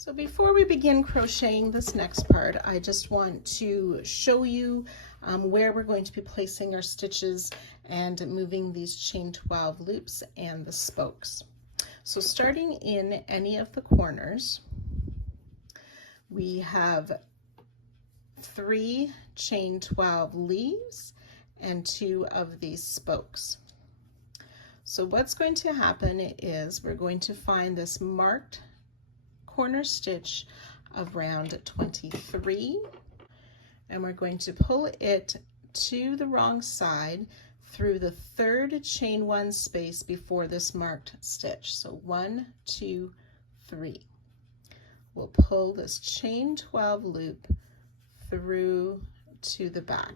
So before we begin crocheting this next part, I just want to show you where we're going to be placing our stitches and moving these chain 12 loops and the spokes. So starting in any of the corners, we have 3 chain 12 leaves and 2 of these spokes. So what's going to happen is we're going to find this marked corner stitch of round 23, and we're going to pull it to the wrong side through the 3rd chain 1 space before this marked stitch. So 1, 2, 3. We'll pull this chain 12 loop through to the back.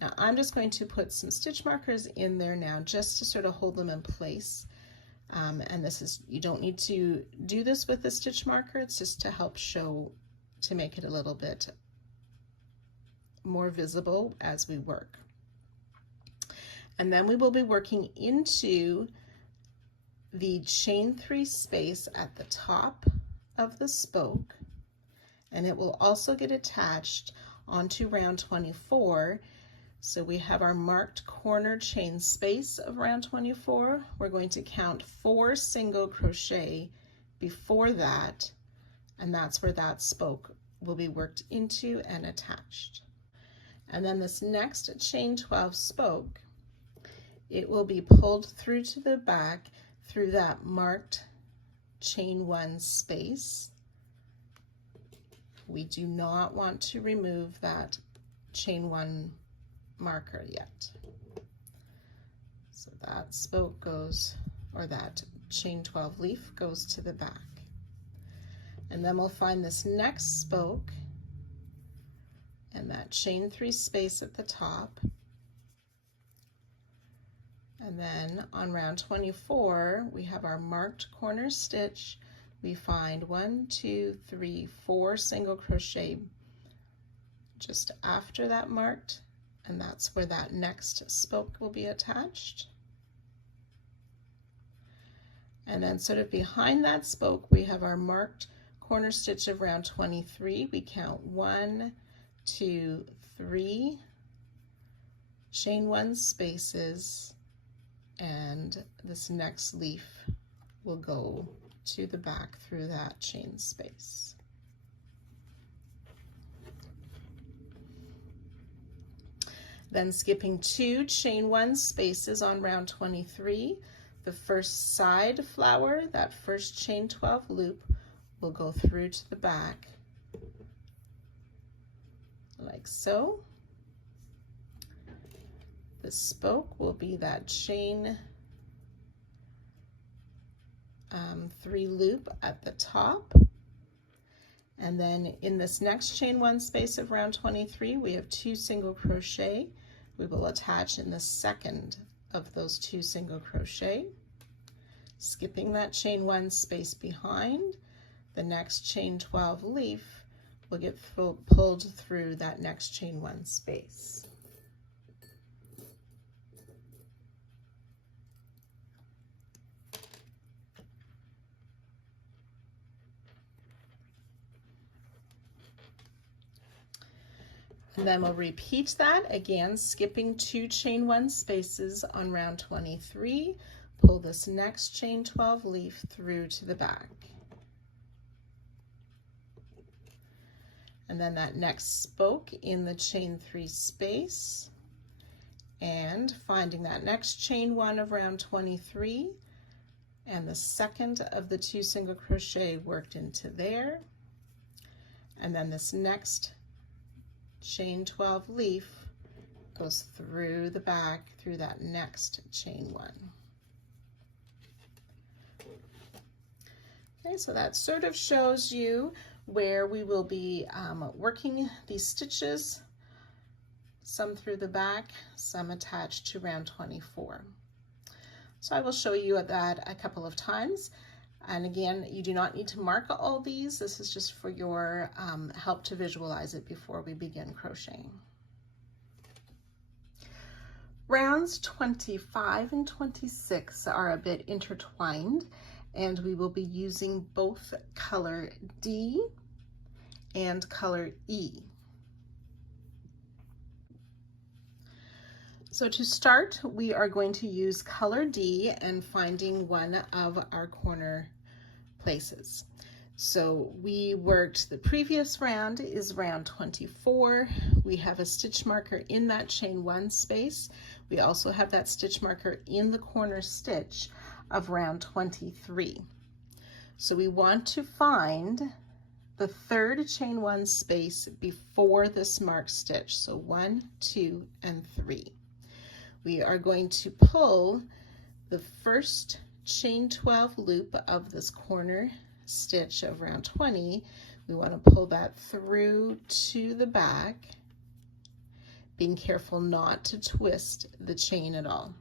Now I'm just going to put some stitch markers in there now just to sort of hold them in place. And this is, you don't need to do this with a stitch marker, it's just to help show, to make it a little bit more visible as we work. And then we will be working into the chain 3 space at the top of the spoke, and it will also get attached onto round 24. So we have our marked corner chain space of round 24. We're going to count 4 single crochet before that, and that's where that spoke will be worked into and attached. And then this next chain 12 spoke, it will be pulled through to the back through that marked chain 1 space. We do not want to remove that chain 1 marker yet. So that spoke goes, or that chain 12 leaf goes to the back. And then we'll find this next spoke and that chain 3 space at the top. And then on round 24, we have our marked corner stitch. We find 1, 2, 3, 4 single crochet just after that marked, and that's where that next spoke will be attached. And then sort of behind that spoke, we have our marked corner stitch of round 23. We count 1, 2, 3 chain 1 spaces, and this next leaf will go to the back through that chain space. Then skipping 2 chain 1 spaces on round 23, the first side flower, that first chain 12 loop, will go through to the back like so. The spoke will be that chain 3 loop at the top. And then in this next chain 1 space of round 23, we have 2 single crochet. We will attach in the second of those 2 single crochet. Skipping that chain 1 space behind, the next chain 12 leaf will get pulled through that next chain 1 space. And then we'll repeat that again, skipping 2 chain 1 spaces on round 23, pull this next chain 12 leaf through to the back. And then that next spoke in the chain 3 space, and finding that next chain 1 of round 23, and the second of the 2 single crochet worked into there, and then this next chain 12 leaf goes through the back through that next chain 1. Okay, so that sort of shows you where we will be working these stitches, some through the back, some attached to round 24. So I will show you that a couple of times. And again, you do not need to mark all these. This is just for your help to visualize it before we begin crocheting. Rounds 25 and 26 are a bit intertwined, and we will be using both color D and color E. So to start, we are going to use color D and finding one of our corner places. So we worked the previous round is round 24. We have a stitch marker in that chain 1 space. We also have that stitch marker in the corner stitch of round 23. So we want to find the third chain 1 space before this marked stitch. So 1, 2, and 3. We are going to pull the first chain 12 loop of this corner stitch of round 20. We want to pull that through to the back, being careful not to twist the chain at all.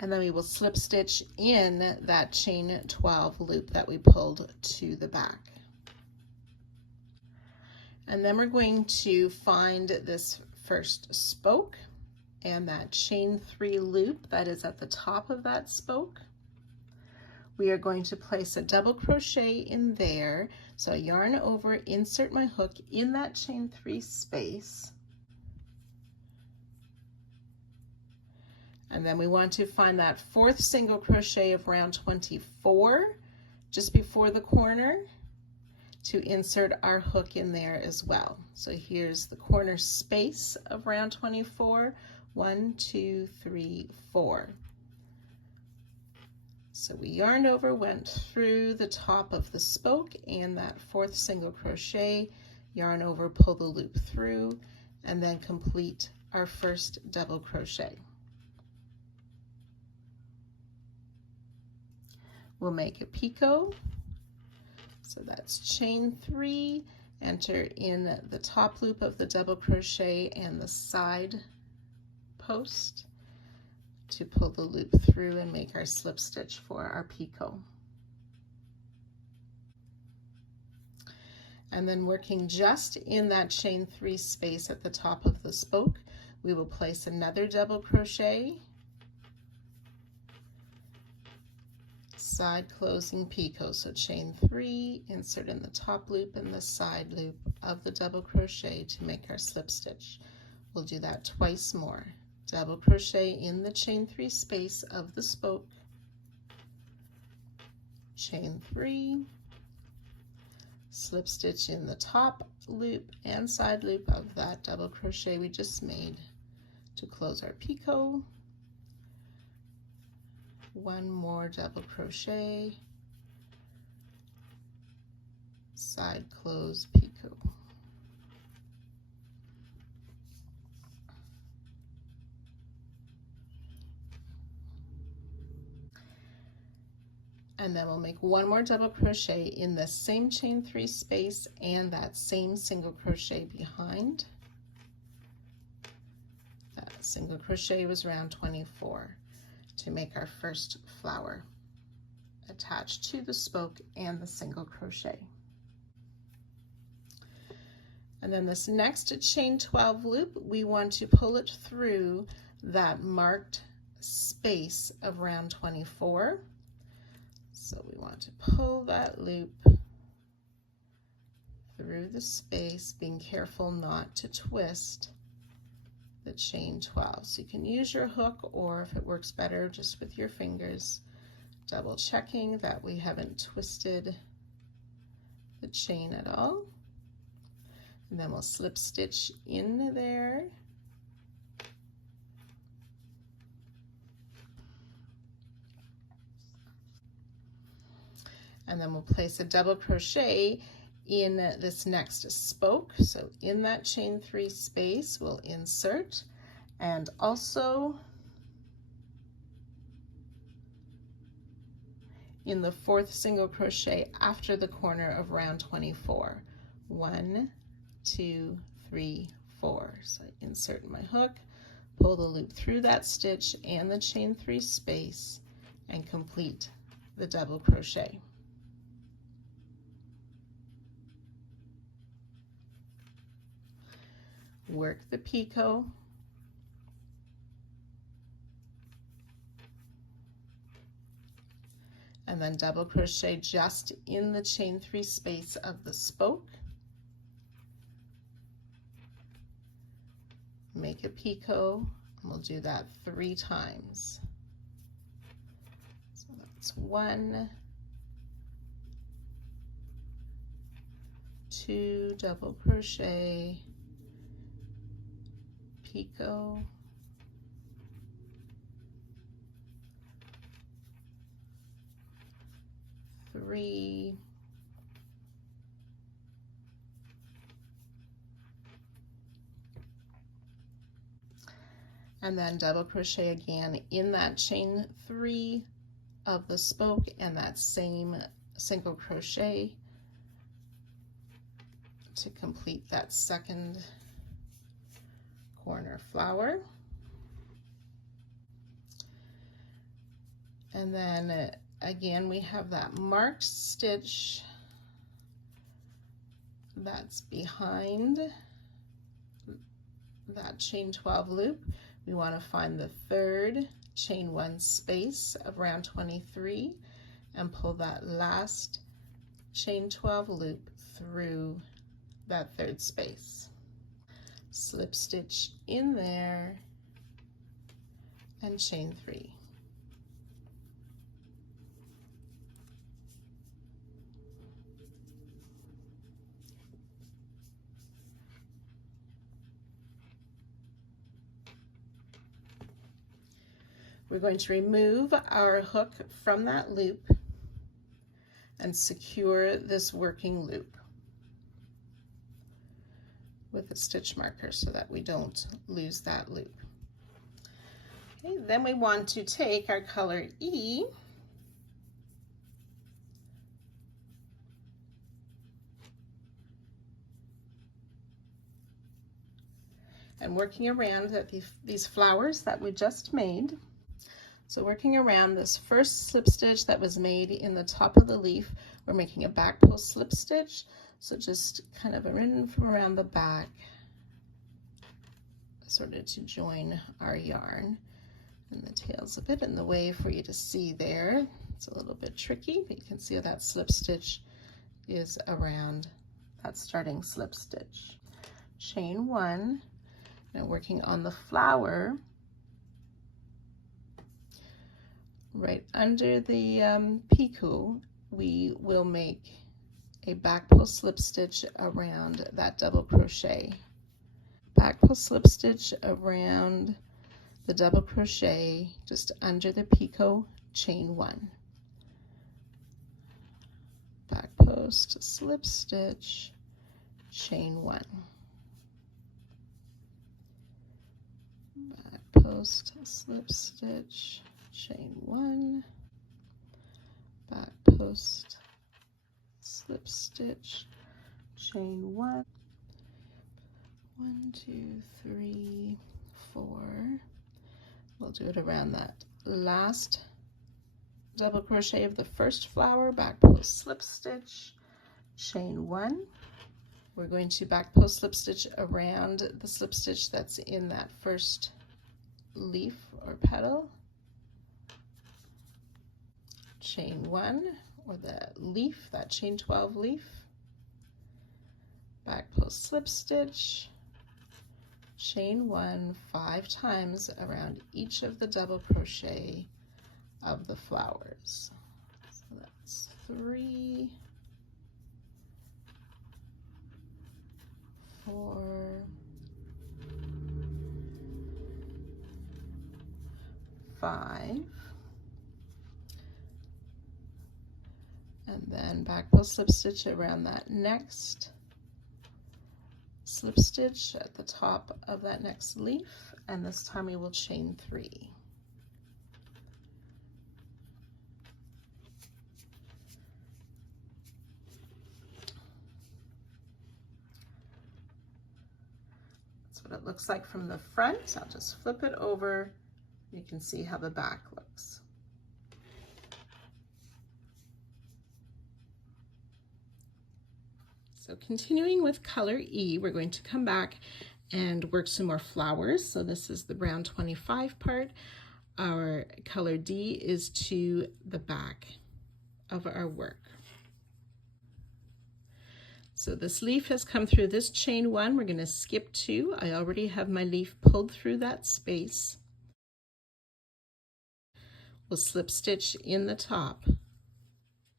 And then we will slip stitch in that chain 12 loop that we pulled to the back. And then we're going to find this first spoke and that chain 3 loop that is at the top of that spoke. We are going to place a double crochet in there. So I yarn over, insert my hook in that chain 3 space. And then we want to find that 4th single crochet of round 24 just before the corner to insert our hook in there as well. So here's the corner space of round 24. 1, 2, 3, 4. So we yarned over, went through the top of the spoke and that 4th single crochet, yarn over, pull the loop through, and then complete our first double crochet. We'll make a picot. So that's chain 3, enter in the top loop of the double crochet and the side post to pull the loop through and make our slip stitch for our picot. And then working just in that chain 3 space at the top of the spoke, we will place another double crochet, side closing picot. So chain 3, insert in the top loop and the side loop of the double crochet to make our slip stitch. We'll do that twice more. Double crochet in the chain 3 space of the spoke, chain 3, slip stitch in the top loop and side loop of that double crochet we just made to close our picot. One more double crochet, side close picot. And then we'll make one more double crochet in the same chain 3 space and that same single crochet behind. That single crochet was round 24 to make our first flower attached to the spoke and the single crochet. And then this next chain 12 loop, we want to pull it through that marked space of round 24. So we want to pull that loop through the space, being careful not to twist the chain 12. So you can use your hook, or if it works better, just with your fingers, double checking that we haven't twisted the chain at all. And then we'll slip stitch in there. And then we'll place a double crochet in this next spoke. So in that chain 3 space, we'll insert, and also in the 4th single crochet after the corner of round 24. 1, 2, 3, 4. So I insert my hook, pull the loop through that stitch and the chain 3 space, and complete the double crochet. Work the picot, and then double crochet just in the chain 3 space of the spoke. Make a picot, and we'll do that 3 times. So that's 1, 2, double crochet, picot, 3, and then double crochet again in that chain 3 of the spoke and that same single crochet to complete that second corner flower. And then again we have that marked stitch that's behind that chain 12 loop. We want to find the third chain 1 space of round 23 and pull that last chain 12 loop through that third space. Slip stitch in there and chain 3. We're going to remove our hook from that loop and secure this working loop with a stitch marker so that we don't lose that loop. Okay, then we want to take our color E and working around these flowers that we just made. So working around this first slip stitch that was made in the top of the leaf, we're making a back post slip stitch. So just kind of in from around the back, sort of to join our yarn. And the tail's a bit in the way for you to see there. It's a little bit tricky, but you can see how that slip stitch is around that starting slip stitch. Chain 1, and working on the flower, right under the picot, we will make a back post slip stitch around that double crochet. Back post slip stitch around the double crochet just under the picot, chain 1. Back post slip stitch, chain 1. Back post slip stitch, chain 1, back post slip stitch, chain 1, 1, 2, 3, 4. We'll do it around that last double crochet of the first flower, back post slip stitch, chain 1. We're going to back post slip stitch around the slip stitch that's in that first leaf or petal, chain 1, or the leaf, that chain 12 leaf, back post slip stitch, chain 1 5 times around each of the double crochet of the flowers. So that's 3, 4, 5, and then back post slip stitch around that next slip stitch at the top of that next leaf, and this time we will chain 3. That's what it looks like from the front. I'll just flip it over. You can see how the back looks. So continuing with color E, we're going to come back and work some more flowers. So this is the round 25 part. Our color D is to the back of our work. So this leaf has come through this chain 1. We're going to skip 2. I already have my leaf pulled through that space. We'll slip stitch in the top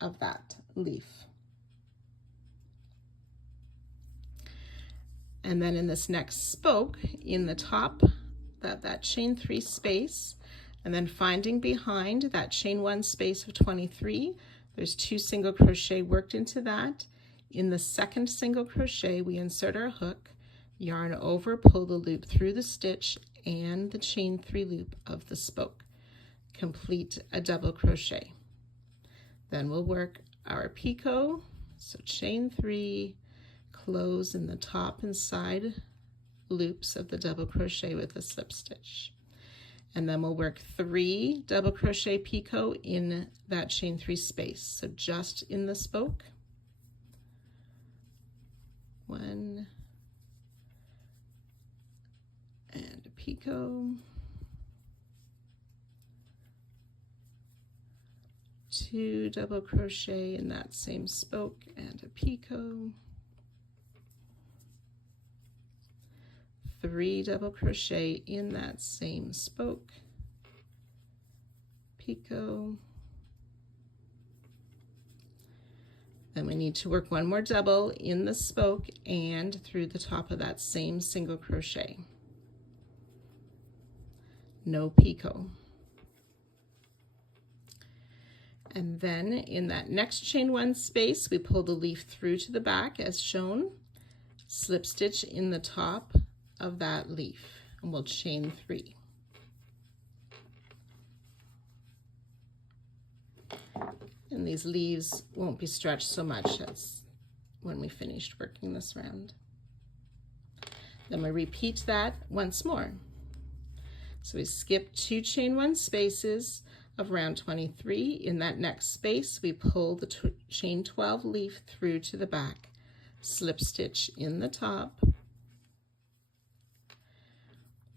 of that leaf. And then in this next spoke, in the top, that chain 3 space, and then finding behind that chain 1 space of 23, there's 2 single crochet worked into that. In the second single crochet, we insert our hook, yarn over, pull the loop through the stitch and the chain 3 loop of the spoke. Complete a double crochet. Then we'll work our picot, so chain 3, close in the top and side loops of the double crochet with a slip stitch. And then we'll work 3 double crochet picot in that chain 3 space, so just in the spoke. 1 and a picot, 2 double crochet in that same spoke and a picot, 3 double crochet in that same spoke, picot. Then we need to work 1 more double in the spoke and through the top of that same single crochet. No picot. And then in that next chain 1 space, we pull the leaf through to the back as shown, slip stitch in the top of that leaf, and we'll chain 3. And these leaves won't be stretched so much as when we finished working this round. Then we repeat that once more. So we skip 2 chain 1 spaces of round 23. In that next space, we pull the chain 12 leaf through to the back, slip stitch in the top,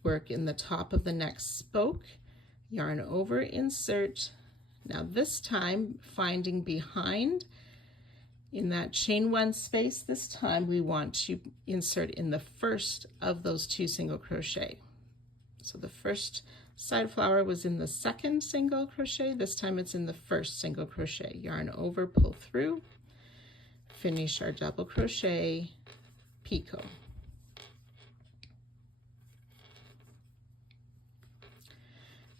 work in the top of the next spoke, yarn over, insert. Now this time, finding behind in that chain 1 space, this time we want to insert in the first of those 2 single crochet. So the first side flower was in the second single crochet. This time it's in the first single crochet. Yarn over, pull through, finish our double crochet, picot.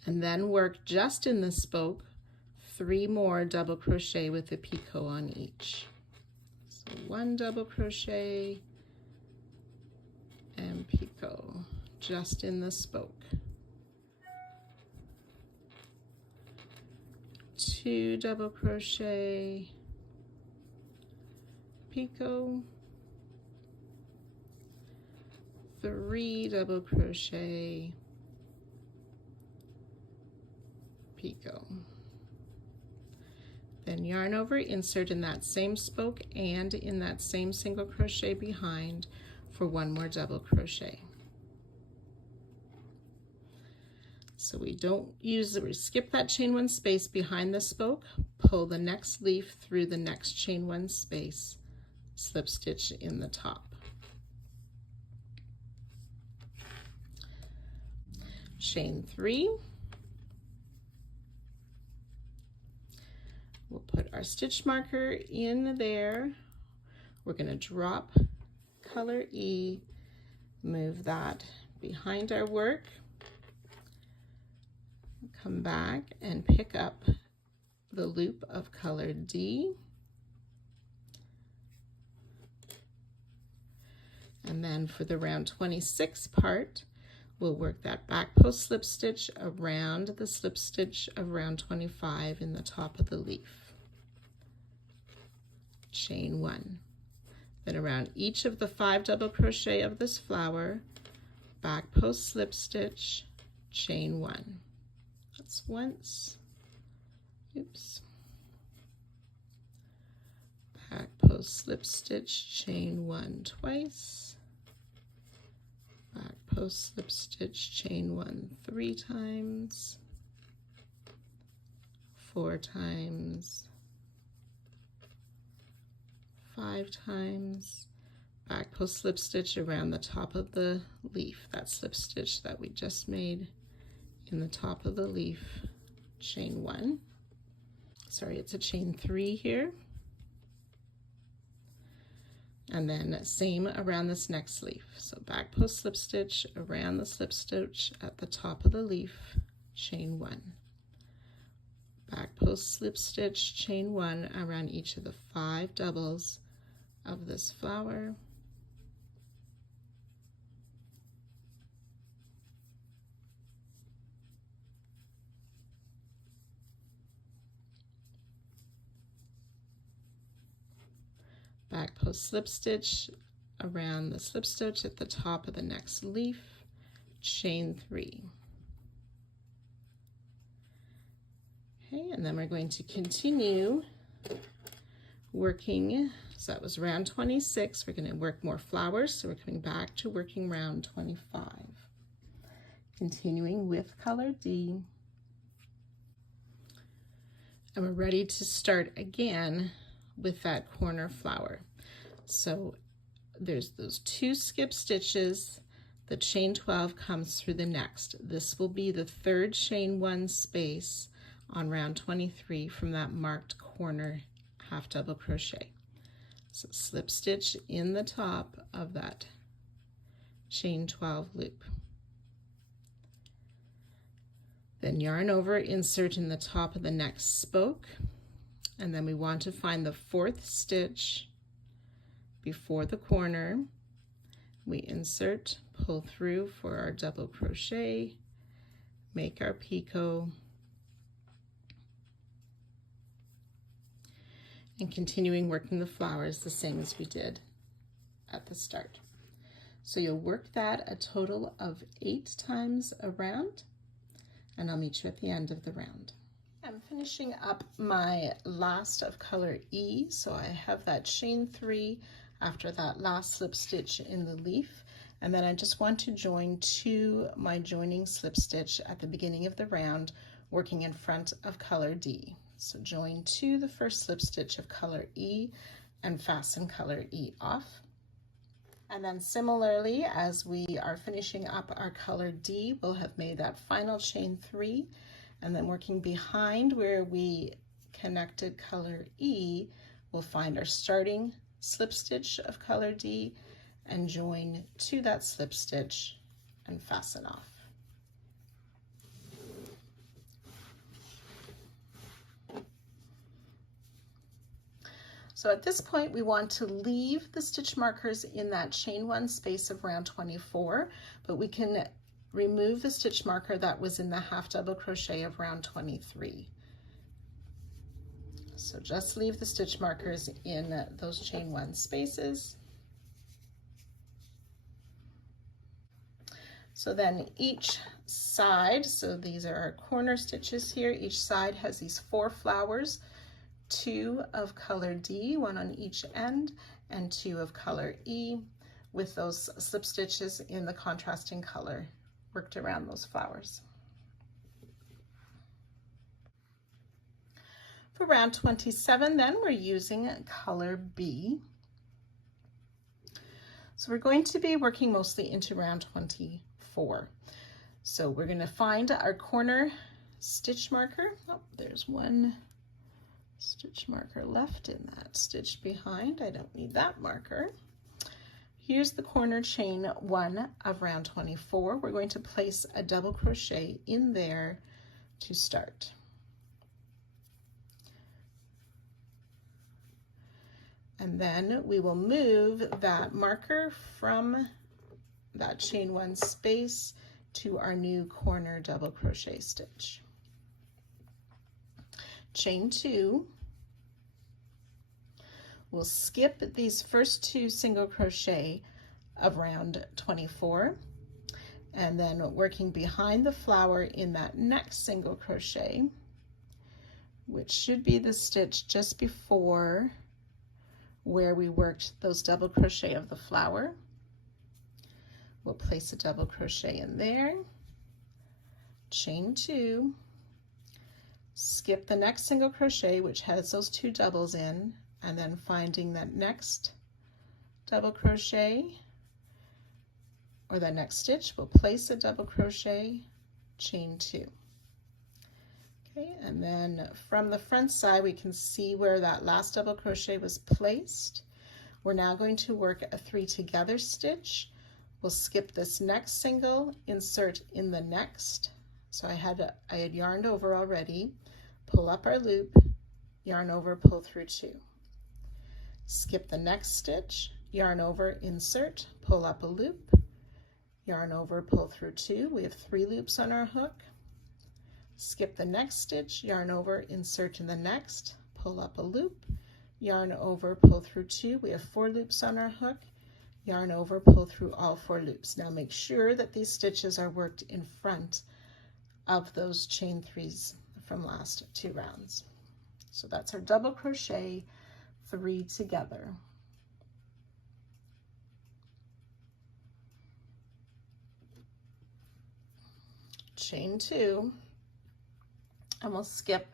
And then work just in the spoke 3 more double crochet with a picot on each. So 1 double crochet and picot just in the spoke. 2 double crochet, picot, 3 double crochet, picot. Then yarn over, insert in that same spoke and in that same single crochet behind for 1 more double crochet. So we skip that chain 1 space behind the spoke, pull the next leaf through the next chain 1 space, slip stitch in the top. Chain 3. We'll put our stitch marker in there. We're going to drop color E, move that behind our work, come back and pick up the loop of color D. And then for the round 26 part, we'll work that back post slip stitch around the slip stitch of round 25 in the top of the leaf. Chain 1. Then around each of the 5 double crochet of this flower, back post slip stitch, chain 1. That's once, oops, back post slip stitch, chain 1 twice, back post slip stitch, chain 1 3 times, 4 times, 5 times, back post slip stitch around the top of the leaf, that slip stitch that we just made in the top of the leaf, chain 1. Sorry, it's a chain 3 here. And then same around this next leaf. So back post slip stitch around the slip stitch at the top of the leaf, chain 1. Back post slip stitch, chain 1 around each of the 5 doubles of this flower. Back post slip stitch around the slip stitch at the top of the next leaf, chain 3. Okay, and then we're going to continue working. So that was round 26. We're going to work more flowers, so we're coming back to working round 25. Continuing with color D. And we're ready to start again with that corner flower. So there's those 2 skip stitches, the chain 12 comes through the next. This will be the 3rd chain 1 space on round 23 from that marked corner half double crochet. So slip stitch in the top of that chain 12 loop. Then yarn over, insert in the top of the next spoke, and then we want to find the 4th stitch before the corner. We insert, pull through for our double crochet, make our picot, and continuing working the flowers the same as we did at the start. So you'll work that a total of 8 times around, and I'll meet you at the end of the round. I'm finishing up my last of color E, so I have that chain 3 after that last slip stitch in the leaf, and then I just want to join to my joining slip stitch at the beginning of the round, working in front of color D. So join to the first slip stitch of color E and fasten color E off. And then similarly, as we are finishing up our color D, we'll have made that final chain 3, and then working behind where we connected color E, we'll find our starting slip stitch of color D and join to that slip stitch and fasten off. So at this point, we want to leave the stitch markers in that chain 1 space of round 24, but we can remove the stitch marker that was in the half double crochet of round 23. So just leave the stitch markers in those chain 1 spaces. So then each side, so these are our corner stitches here, each side has these 4 flowers, 2 of color D, 1 on each end, and 2 of color E, with those slip stitches in the contrasting color worked around those flowers. For round 27 then, we're using color B. So we're going to be working mostly into round 24. So we're going to find our corner stitch marker. Oh, there's 1 stitch marker left in that stitch behind. I don't need that marker. Here's the corner chain 1 of round 24. We're going to place a double crochet in there to start. And then we will move that marker from that chain 1 space to our new corner double crochet stitch. Chain 2, we'll skip these first 2 single crochet of round 24, and then working behind the flower in that next single crochet, which should be the stitch just before where we worked those double crochet of the flower. We'll place a double crochet in there, chain 2, skip the next single crochet which has those 2 doubles in, and then finding that next double crochet or that next stitch, we'll place a double crochet, chain 2. Okay, and then from the front side we can see where that last double crochet was placed. We're now going to work a 3 together stitch. We'll skip this next single, insert in the next. So I had yarned over already. Pull up our loop, yarn over, pull through 2. Skip the next stitch, yarn over, insert, pull up a loop, yarn over, pull through 2. We have 3 loops on our hook. Skip the next stitch, yarn over, insert in the next, pull up a loop, yarn over, pull through 2. We have 4 loops on our hook. Yarn over, pull through all 4 loops. Now make sure that these stitches are worked in front of those chain 3s from last 2 rounds. So that's our double crochet 3 together. Chain 2, and we'll skip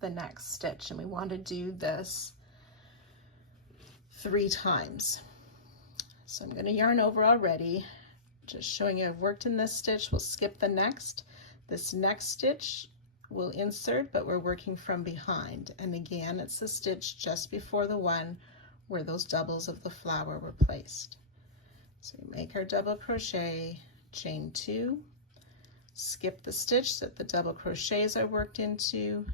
the next stitch, and we want to do this 3 times. So I'm going to yarn over already, just showing you I've worked in this stitch. We'll skip the next. This next stitch we'll insert, but we're working from behind, and again it's the stitch just before the one where those doubles of the flower were placed. So we make our double crochet, chain 2, skip the stitch that the double crochets are worked into,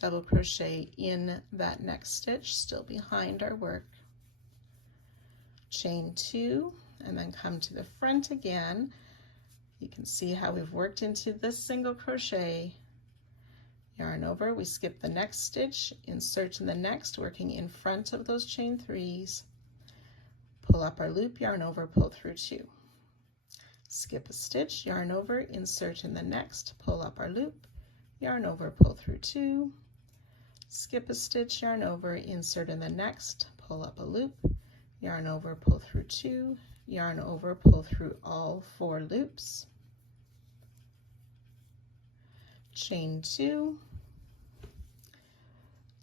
double crochet in that next stitch still behind our work, chain 2, and then come to the front again. You can see how we've worked into this single crochet, yarn over, we skip the next stitch, insert in the next, working in front of those chain 3s, pull up our loop, yarn over, pull through 2. Skip a stitch, yarn over, insert in the next, pull up our loop, yarn over, pull through 2. Skip a stitch, yarn over, insert in the next, pull up a loop, yarn over, pull through 2, yarn over, pull through all 4 loops, chain 2.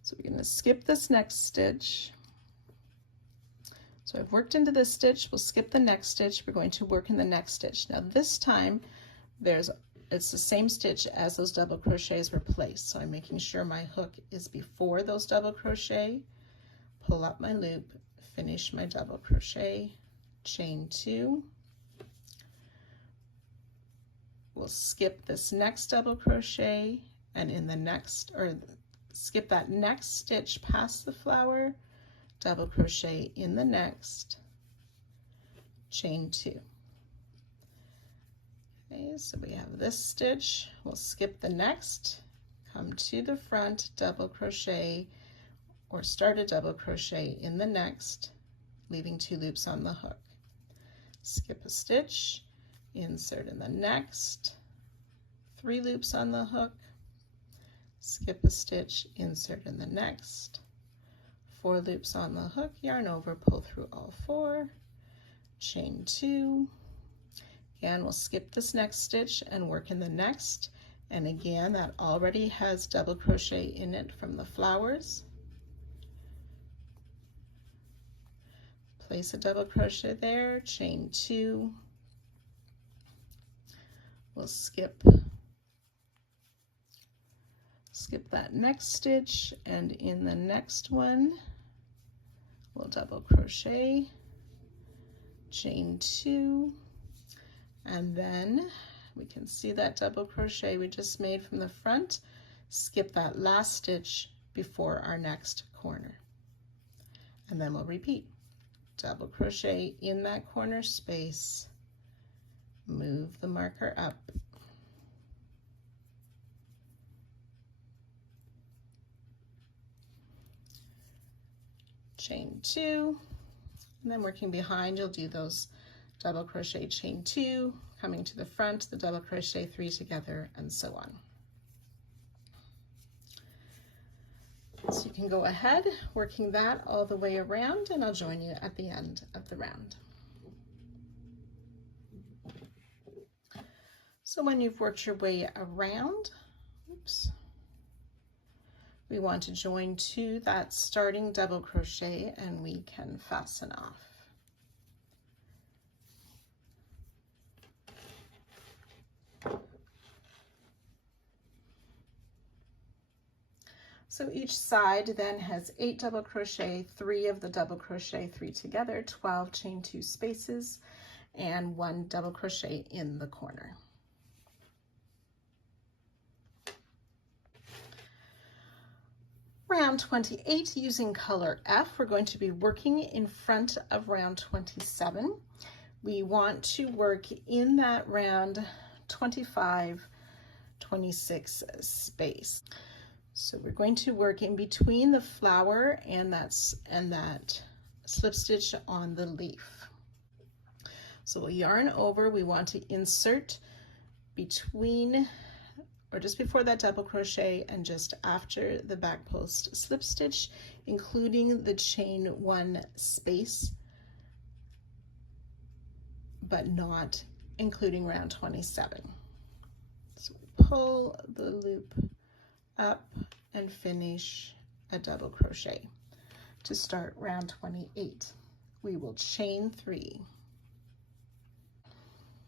So we're going to skip this next stitch. So I've worked into this stitch, we'll skip the next stitch, we're going to work in the next stitch. Now this time it's the same stitch as those double crochets were placed, so I'm making sure my hook is before those double crochet, pull up my loop, finish my double crochet, chain 2. We'll skip this next double crochet, and in the next, or skip that next stitch past the flower, double crochet in the next, chain 2. Okay, so we have this stitch, we'll skip the next, come to the front, double crochet, or start a double crochet in the next, leaving 2 loops on the hook. Skip a stitch, insert in the next, 3 loops on the hook, skip a stitch, insert in the next, 4 loops on the hook, yarn over, pull through all 4, chain 2. Again, we'll skip this next stitch and work in the next, and again that already has double crochet in it from the flowers. Place a double crochet there, chain 2. We'll skip that next stitch, and in the next one we'll double crochet, chain 2, and then we can see that double crochet we just made from the front. Skip that last stitch before our next corner, and then we'll repeat. Double crochet in that corner space, move the marker up, chain 2, and then working behind you'll do those double crochet, chain 2, coming to the front, the double crochet 3 together, and so on. So you can go ahead working that all the way around, and I'll join you at the end of the round. So when you've worked your way around, we want to join to that starting double crochet, and we can fasten off. So each side then has 8 double crochet, 3 of the double crochet, 3 together, 12 chain 2 spaces, and 1 double crochet in the corner. Round 28, using color F, we're going to be working in front of round 27. We want to work in that round 25, 26 space. So we're going to work in between the flower and that slip stitch on the leaf. So we'll yarn over. We want to insert between or just before that double crochet and just after the back post slip stitch, including the chain 1 space, but not including round 27. So pull the loop up and finish a double crochet. To start round 28, we will chain 3.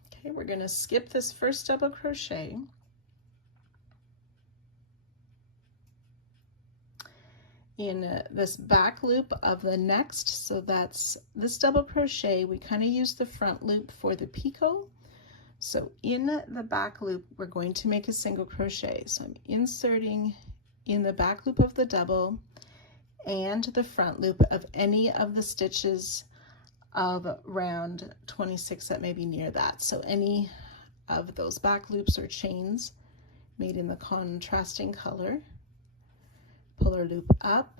Okay, we're going to skip this first double crochet. In this back loop of the next, so that's this double crochet, we kind of use the front loop for the picot. So in the back loop, we're going to make a single crochet. So I'm inserting in the back loop of the double and the front loop of any of the stitches of round 26 that may be near that. So any of those back loops or chains made in the contrasting color, pull our loop up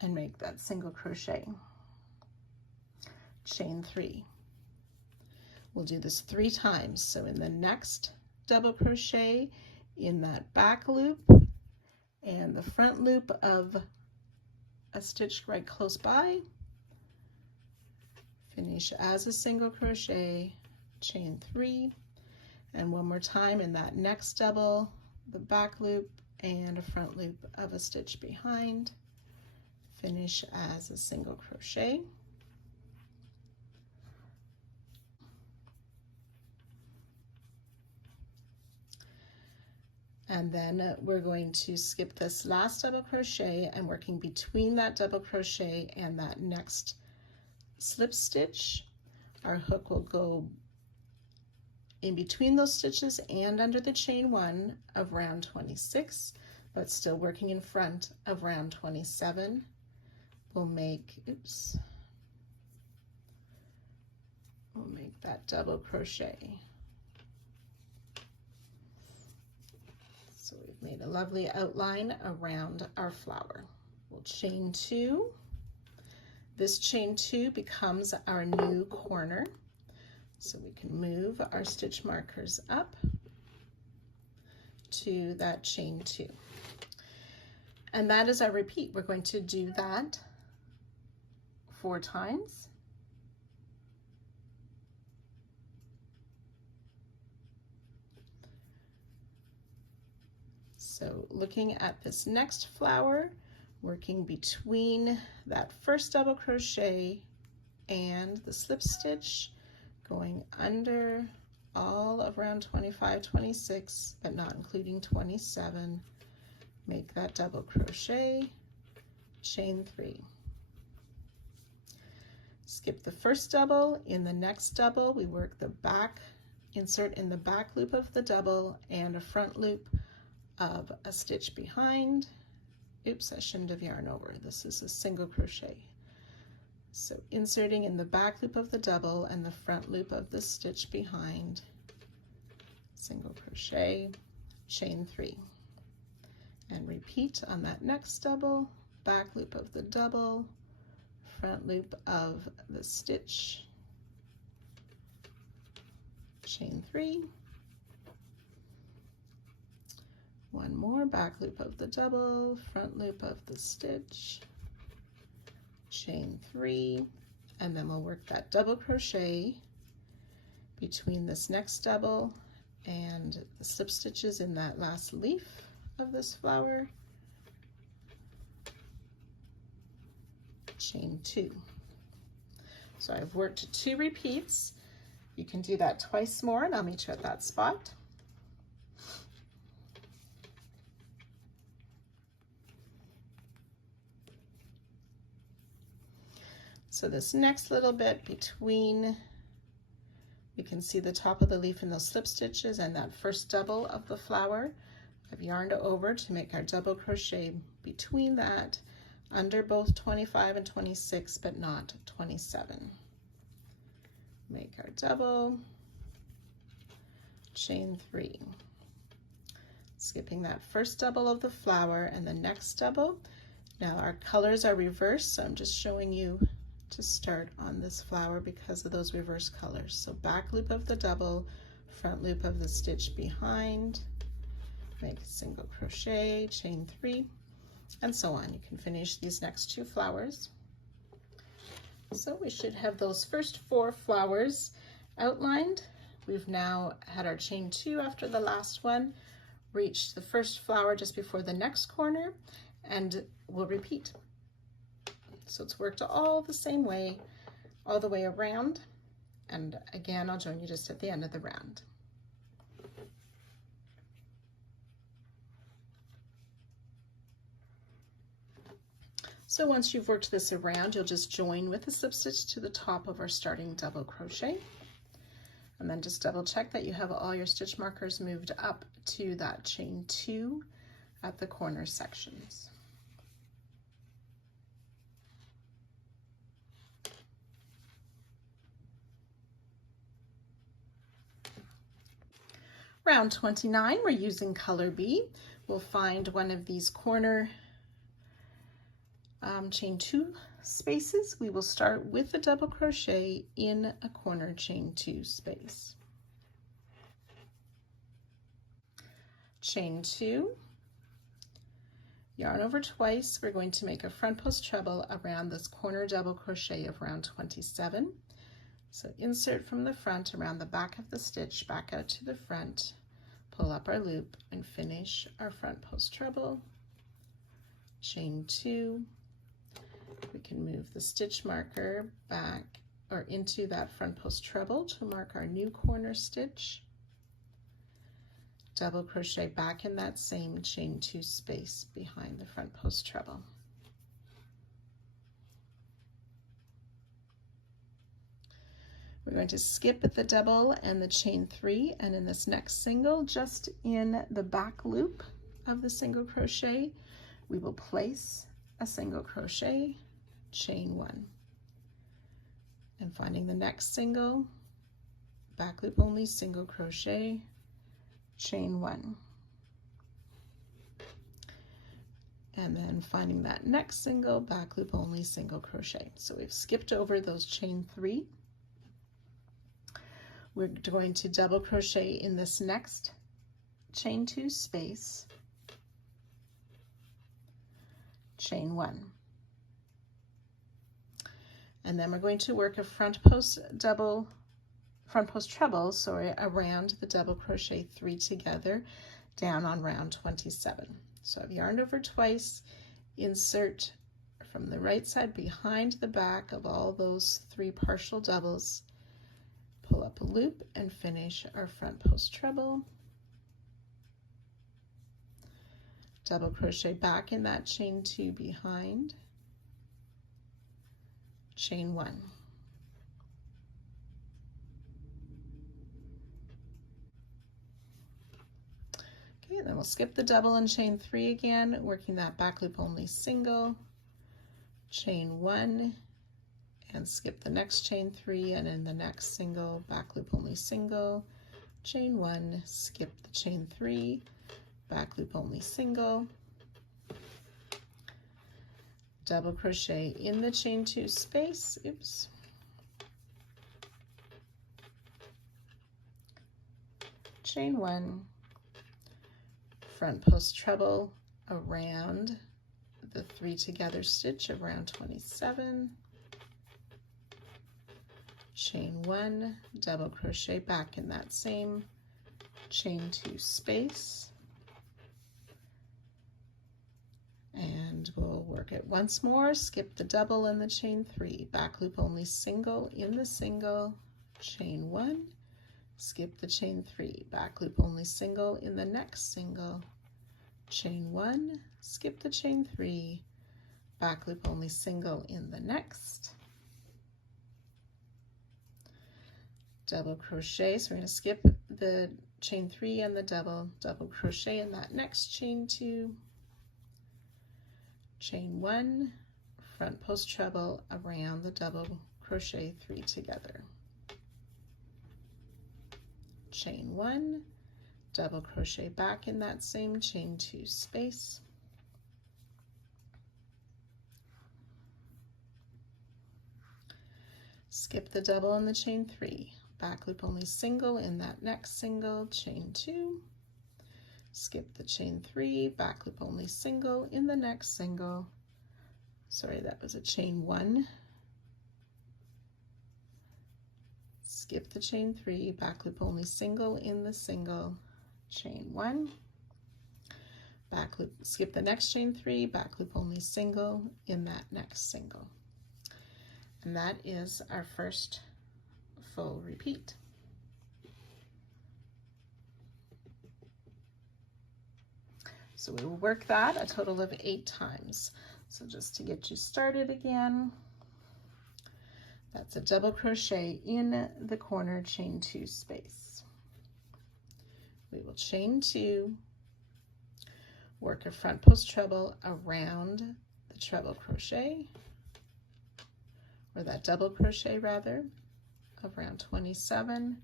and make that single crochet, chain 3. We'll do this 3 times. So in the next double crochet, in that back loop and the front loop of a stitch right close by, finish as a single crochet, chain 3, and one more time in that next double, the back loop and a front loop of a stitch behind, finish as a single crochet. And then we're going to skip this last double crochet and working between that double crochet and that next slip stitch. Our hook will go in between those stitches and under the chain 1 of round 26, but still working in front of round 27. We'll make, we'll make that double crochet. So we've made a lovely outline around our flower. We'll chain 2. This chain 2 becomes our new corner. So we can move our stitch markers up to that chain 2. And that is our repeat. We're going to do that 4 times. So looking at this next flower, working between that first double crochet and the slip stitch, going under all of round 25, 26, but not including 27, make that double crochet, chain 3. Skip the first double. In the next double, we work the back, insert in the back loop of the double and a front loop of a stitch behind. Oops, I shouldn't have yarn over. This is a single crochet. So inserting in the back loop of the double and the front loop of the stitch behind, single crochet, chain 3. And repeat on that next double, back loop of the double, front loop of the stitch, chain 3. One more, back loop of the double, front loop of the stitch, chain 3, and then we'll work that double crochet between this next double and the slip stitches in that last leaf of this flower, chain 2. So I've worked 2 repeats. You can do that twice more and I'll meet you at that spot. So this next little bit between, you can see the top of the leaf in those slip stitches and that first double of the flower. I've yarned over to make our double crochet between that, under both 25 and 26, but not 27. Make our double, chain 3. Skipping that first double of the flower and the next double. Now our colors are reversed, so I'm just showing you to start on this flower because of those reverse colors. So back loop of the double, front loop of the stitch behind, make a single crochet, chain 3, and so on. You can finish these next 2 flowers. So we should have those first 4 flowers outlined. We've now had our chain 2 after the last one, reached the first flower just before the next corner, and we'll repeat. So it's worked all the same way, all the way around. And again, I'll join you just at the end of the round. So once you've worked this around, you'll just join with a slip stitch to the top of our starting double crochet. And then just double check that you have all your stitch markers moved up to that chain 2 at the corner sections. Round 29, we're using color B. We'll find one of these corner chain 2 spaces. We will start with a double crochet in a corner chain 2 space. Chain 2, yarn over twice. We're going to make a front post treble around this corner double crochet of round 27. So insert from the front around the back of the stitch, back out to the front, pull up our loop and finish our front post treble, chain 2. We can move the stitch marker back or into that front post treble to mark our new corner stitch, double crochet back in that same chain 2 space behind the front post treble. We're going to skip at the double and the chain 3, and in this next single, just in the back loop of the single crochet, we will place a single crochet, chain 1. And finding the next single, back loop only, single crochet, chain 1. And then finding that next single, back loop only, single crochet. So we've skipped over those chain 3. We're going to double crochet in this next chain 2 space, chain 1. And then we're going to work a front post treble, around the double crochet 3 together down on round 27. So I've yarned over twice, insert from the right side behind the back of all those 3 partial doubles, pull up a loop and finish our front post treble, double crochet back in that chain 2 behind, chain 1. Okay, then we'll skip the double and chain 3 again, working that back loop only single, chain 1, and skip the next chain 3, and in the next single, back loop only single, chain 1, skip the chain 3, back loop only single, double crochet in the chain 2 space, oops, chain 1, front post treble around the 3 together stitch of round 27, chain 1, double crochet back in that same chain 2 space, And we'll work it once more. Skip the double and the chain 3, back loop only single in the single, chain 1, skip the chain 3, back loop only single in the next single, chain 1, skip the chain 3, back loop only single in the next, double crochet. So we're going to skip the chain 3 and the double crochet in that next chain 2, chain 1, front post treble around the double crochet 3 together, chain 1, double crochet back in that same chain 2 space, skip the double and the chain 3, back loop only single in that next single, chain 2, skip the chain 3, back loop only single in the next single, sorry, that was a chain 1, skip the chain 3, back loop only single in the single, chain 1, back loop, skip the next chain 3, back loop only single in that next single. And that is our first full repeat. So we will work that a total of 8 times. So just to get you started again, that's a double crochet in the corner chain 2 space. We will chain 2, work a front post treble around the treble crochet, or that double crochet rather, around 27,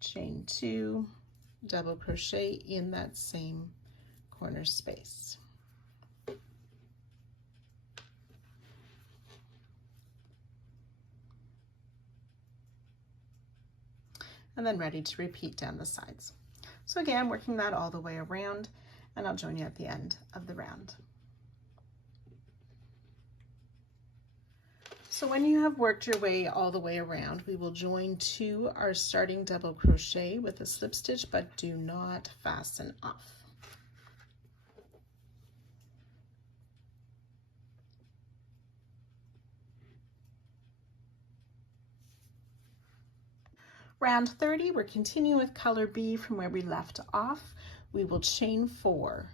chain 2, double crochet in that same corner space. And then ready to repeat down the sides. So again, working that all the way around, and I'll join you at the end of the round. So when you have worked your way all the way around, we will join to our starting double crochet with a slip stitch, but do not fasten off. Round 30, we're continuing with color B from where we left off. We will chain 4.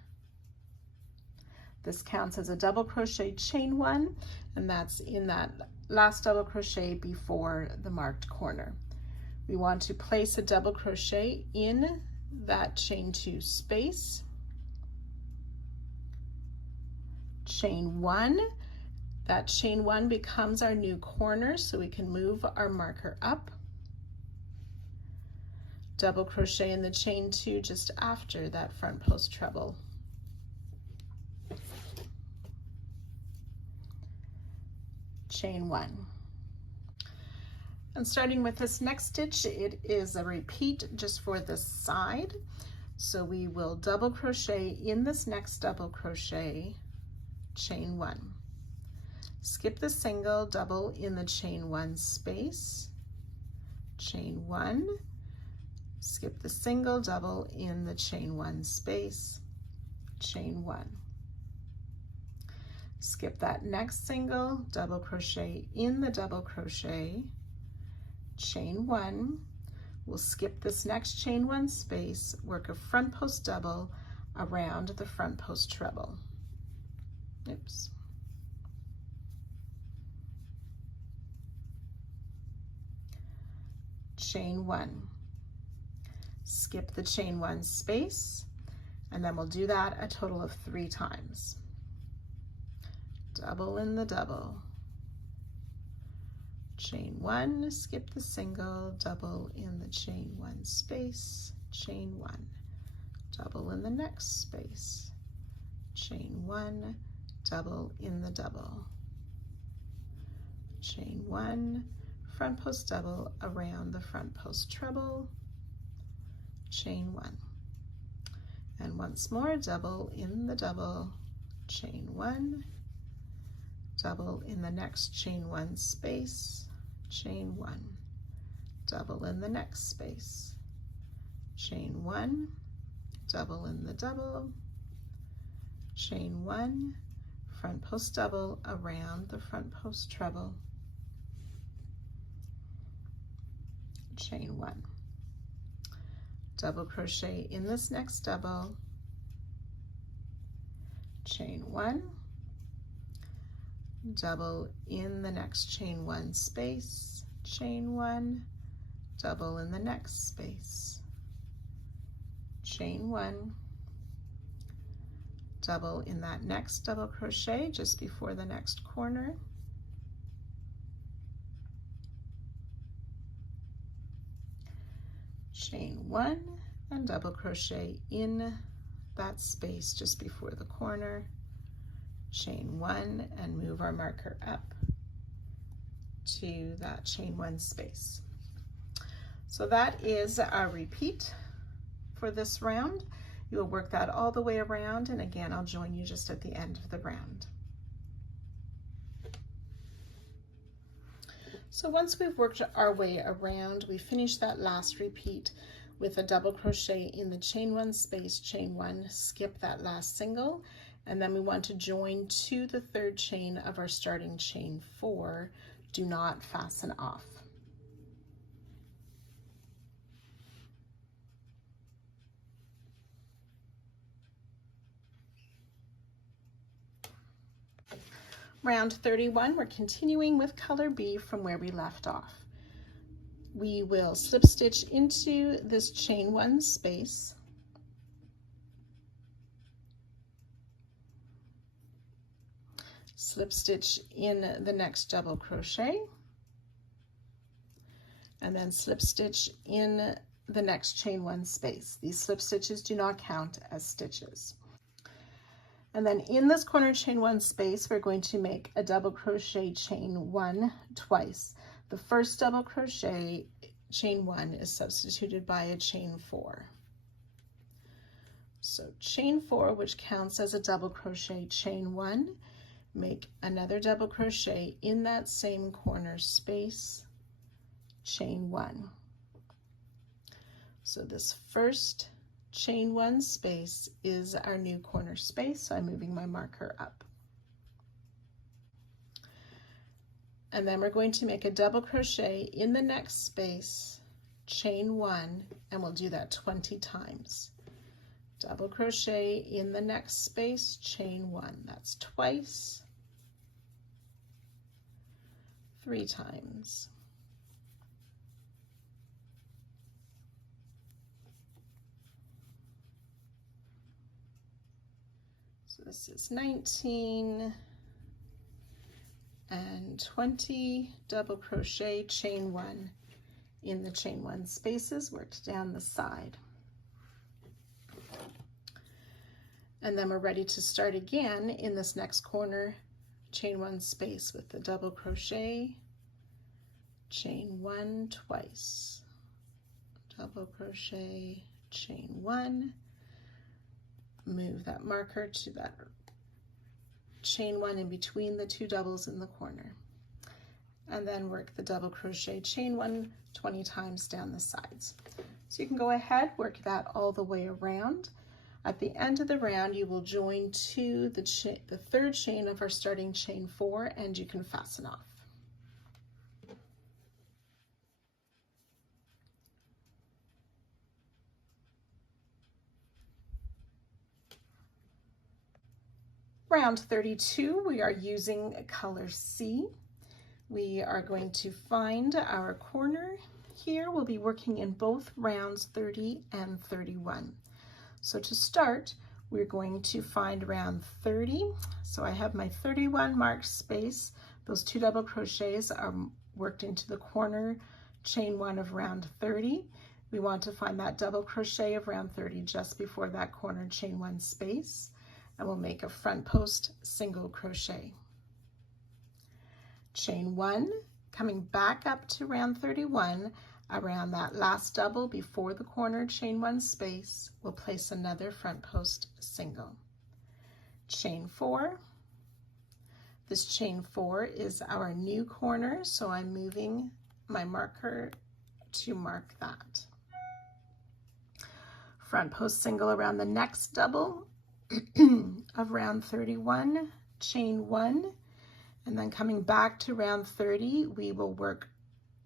This counts as a double crochet chain 1, and that's in that last double crochet before the marked corner. We want to place a double crochet in that chain 2 space, chain 1. That chain 1 becomes our new corner, so we can move our marker up, double crochet in the chain 2 just after that front post treble, chain 1. And starting with this next stitch, it is a repeat just for this side. So we will double crochet in this next double crochet, chain 1. Skip the single, double in the chain 1 space, chain 1. Skip the single, double in the chain 1 space, chain 1. Skip that next single, double crochet in the double crochet, chain 1. We'll skip this next chain 1 space, work a front post double around the front post treble. Oops. Chain 1. Skip the chain 1 space, and then we'll do that a total of 3 times. Double in the double, chain 1, skip the single, double in the chain 1 space, chain 1, double in the next space, chain 1, double in the double, chain 1, front post double around the front post treble, chain 1, and once more, double in the double, chain 1, double in the next chain 1 space, chain 1, double in the next space, chain 1, double in the double, chain 1, front post double around the front post treble, chain 1, double crochet in this next double, chain 1, double in the next chain 1 space, chain 1, double in the next space, chain 1, double in that next double crochet just before the next corner, chain 1, and double crochet in that space just before the corner, chain 1, and move our marker up to that chain 1 space. So that is our repeat for this round. You will work that all the way around, and again, I'll join you just at the end of the round. So once we've worked our way around, we finish that last repeat with a double crochet in the chain 1 space, chain 1, skip that last single, and then we want to join to the 3rd chain of our starting chain 4. Do not fasten off. Round 31, we're continuing with color B from where we left off. We will slip stitch into this chain 1 space, slip stitch in the next double crochet, and then slip stitch in the next chain 1 space. These slip stitches do not count as stitches. And then in this corner chain 1 space, we're going to make a double crochet chain 1 twice. The first double crochet, chain 1, is substituted by a chain 4. So chain 4, which counts as a double crochet chain 1, make another double crochet in that same corner space, chain 1. So this first chain 1 space is our new corner space, so I'm moving my marker up. And then we're going to make a double crochet in the next space, chain 1, and we'll do that 20 times. Double crochet in the next space, chain 1, that's twice, 3 times. So this is 19 and 20, double crochet, chain 1 in the chain 1 spaces, worked down the side. And then we're ready to start again in this next corner, chain 1 space with the double crochet, chain 1 twice, double crochet, chain 1, move that marker to that chain 1 in between the 2 doubles in the corner, and then work the double crochet chain 1 20 times down the sides. So you can go ahead, work that all the way around. At the end of the round, you will join to the 3rd chain of our starting chain 4, and you can fasten off. Round 32, we are using color C. We are going to find our corner here. We'll be working in both rounds 30 and 31. So to start, we're going to find round 30. So I have my 31 marked space. Those 2 double crochets are worked into the corner chain 1 of round 30. We want to find that double crochet of round 30 just before that corner chain 1 space, and we'll make a front post single crochet. Chain 1, coming back up to round 31, around that last double before the corner chain 1 space, we'll place another front post single. Chain 4. This chain 4 is our new corner, so I'm moving my marker to mark that. Front post single around the next double of round 31, chain 1, and then coming back to round 30, we will work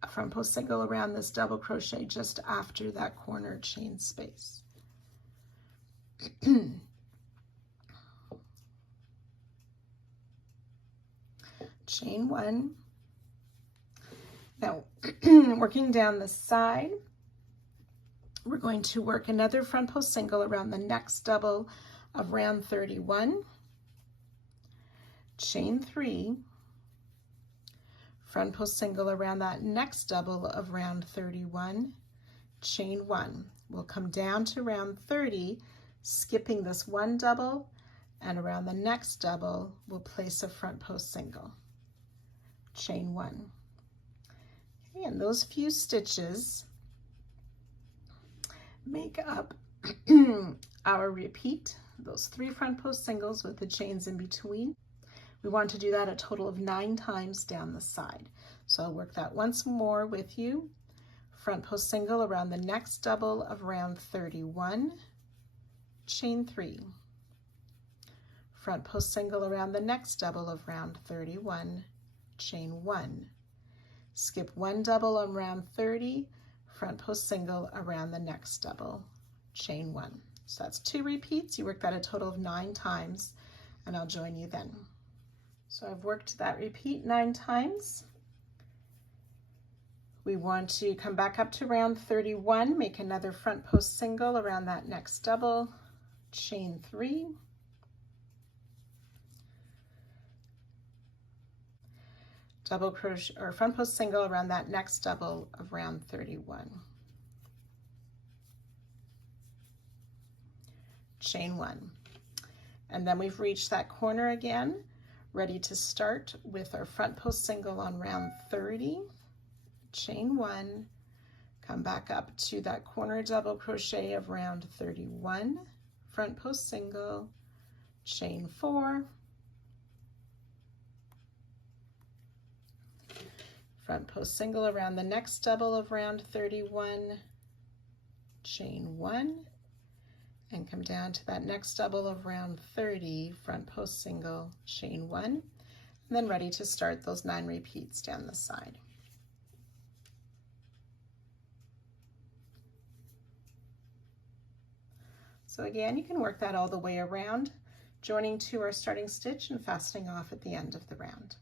a front post single around this double crochet just after that corner chain space. Chain 1. Now, working down the side, we're going to work another front post single around the next double of round 31, chain 3, front post single around that next double of round 31, chain 1. We'll come down to round 30, skipping this one double, and around the next double, we'll place a front post single, chain 1. Okay, and those few stitches make up our repeat, those 3 front post singles with the chains in between. We want to do that a total of 9 times down the side. So I'll work that once more with you. Front post single around the next double of round 31, chain 3. Front post single around the next double of round 31, chain 1. Skip one double on round 30, front post single around the next double, chain 1. So that's 2 repeats. You work that a total of 9 times, and I'll join you then. So I've worked that repeat 9 times. We want to come back up to round 31, make another front post single around that next double, chain 3. Double crochet or front post single around that next double of round 31. Chain 1. And then we've reached that corner again, ready to start with our front post single on round 30, chain 1, come back up to that corner double crochet of round 31, front post single, chain 4, front post single around the next double of round 31, chain 1, and come down to that next double of round 30, front post single, chain 1, and then ready to start those 9 repeats down the side. So again, you can work that all the way around, joining to our starting stitch and fastening off at the end of the round.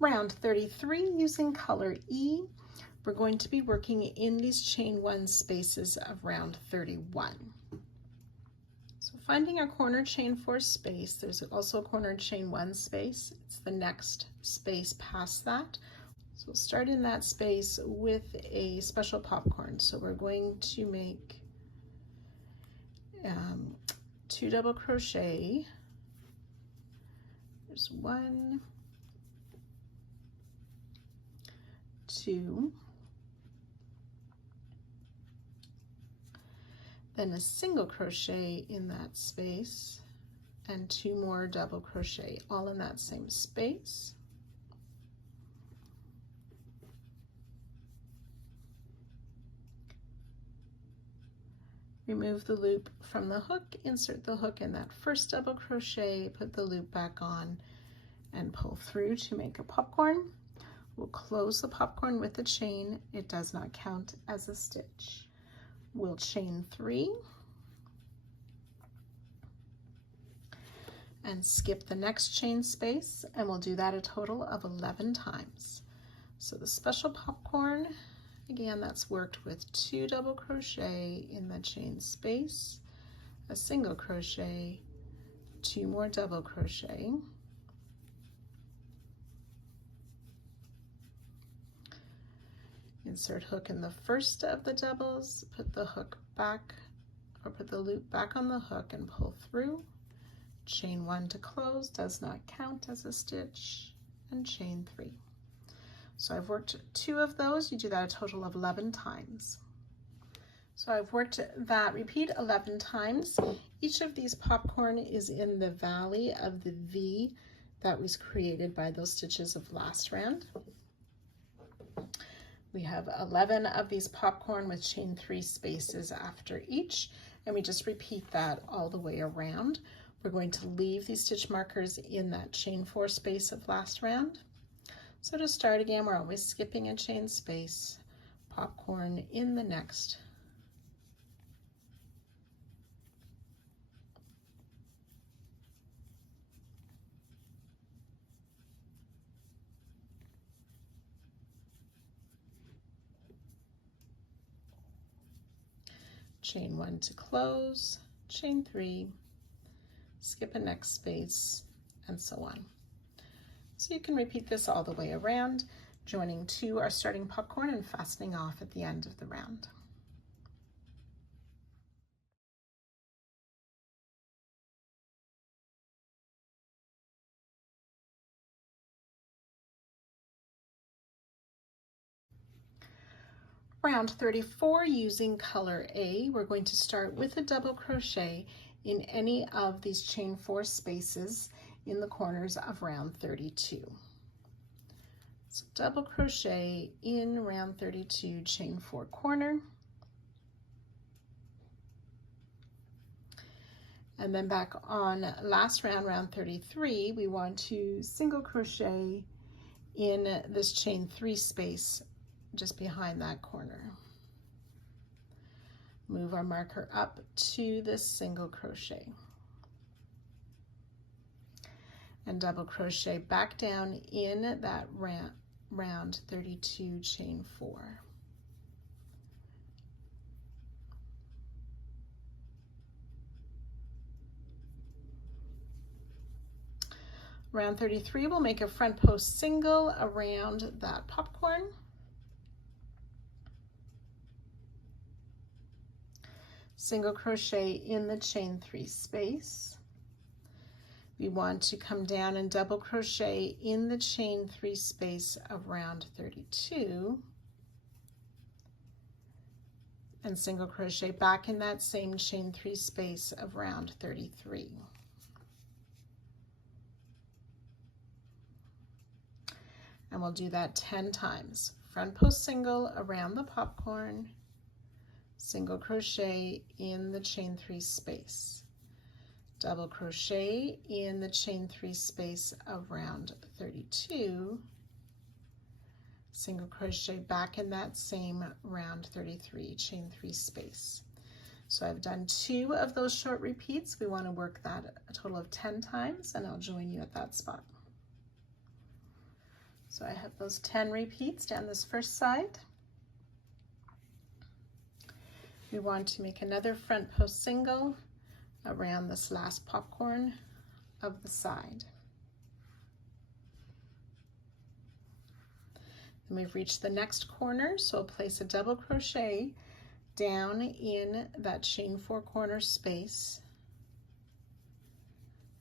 Round 33, using color E, we're going to be working in these chain 1 spaces of round 31. So finding our corner chain 4 space, there's also a corner chain 1 space. It's the next space past that. So we'll start in that space with a special popcorn. So we're going to make 2 double crochet. There's 1, 2, then a single crochet in that space, and 2 more double crochet, all in that same space. Remove the loop from the hook, insert the hook in that first double crochet, put the loop back on, and pull through to make a popcorn. We'll close the popcorn with the chain. It does not count as a stitch. We'll chain 3 and skip the next chain space, and we'll do that a total of 11 times. So the special popcorn, again, that's worked with 2 double crochet in the chain space, a single crochet, 2 more double crochet, insert hook in the first of the doubles, put the hook back, or put the loop back on the hook and pull through, chain 1 to close, does not count as a stitch, and chain 3. So I've worked 2 of those. You do that a total of 11 times. So I've worked that repeat 11 times. Each of these popcorn is in the valley of the V that was created by those stitches of last round. We have 11 of these popcorn with chain 3 spaces after each, and we just repeat that all the way around. We're going to leave these stitch markers in that chain 4 space of last round. So to start again, we're always skipping a chain space, popcorn in the next. Chain 1 to close, chain 3, skip a next space, and so on. So you can repeat this all the way around, joining 2 our starting popcorn and fastening off at the end of the round. Round 34, using color A, we're going to start with a double crochet in any of these chain 4 spaces in the corners of round 32. So double crochet in round 32, chain 4 corner, and then back on last round, round 33, we want to single crochet in this chain 3 space just behind that corner. Move our marker up to this single crochet and double crochet back down in that round 32, chain 4. Round 33, we'll make a front post single around that popcorn. Single crochet in the chain 3 space. We want to come down and double crochet in the chain 3 space of round 32 and single crochet back in that same chain 3 space of round 33. And we'll do that 10 times. Front post single around the popcorn, single crochet in the chain 3 space, double crochet in the chain 3 space of round 32, single crochet back in that same round 33, chain 3 space. So I've done 2 of those short repeats. We want to work that a total of 10 times, and I'll join you at that spot. So I have those 10 repeats down this first side. We want to make another front post single around this last popcorn of the side. Then we've reached the next corner, so place a double crochet down in that chain 4 corner space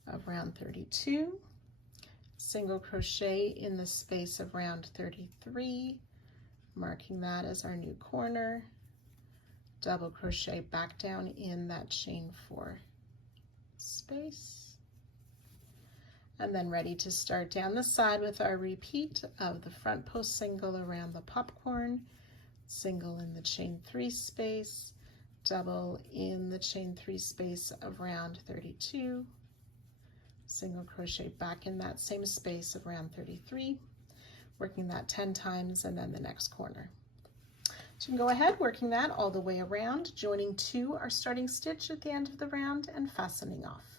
of round 32, single crochet in the space of round 33, marking that as our new corner, double crochet back down in that chain 4 space, and then ready to start down the side with our repeat of the front post single around the popcorn, single in the chain 3 space, double in the chain 3 space of round 32, single crochet back in that same space of round 33, working that 10 times, and then the next corner. So you can go ahead working that all the way around, joining 2 our starting stitch at the end of the round and fastening off.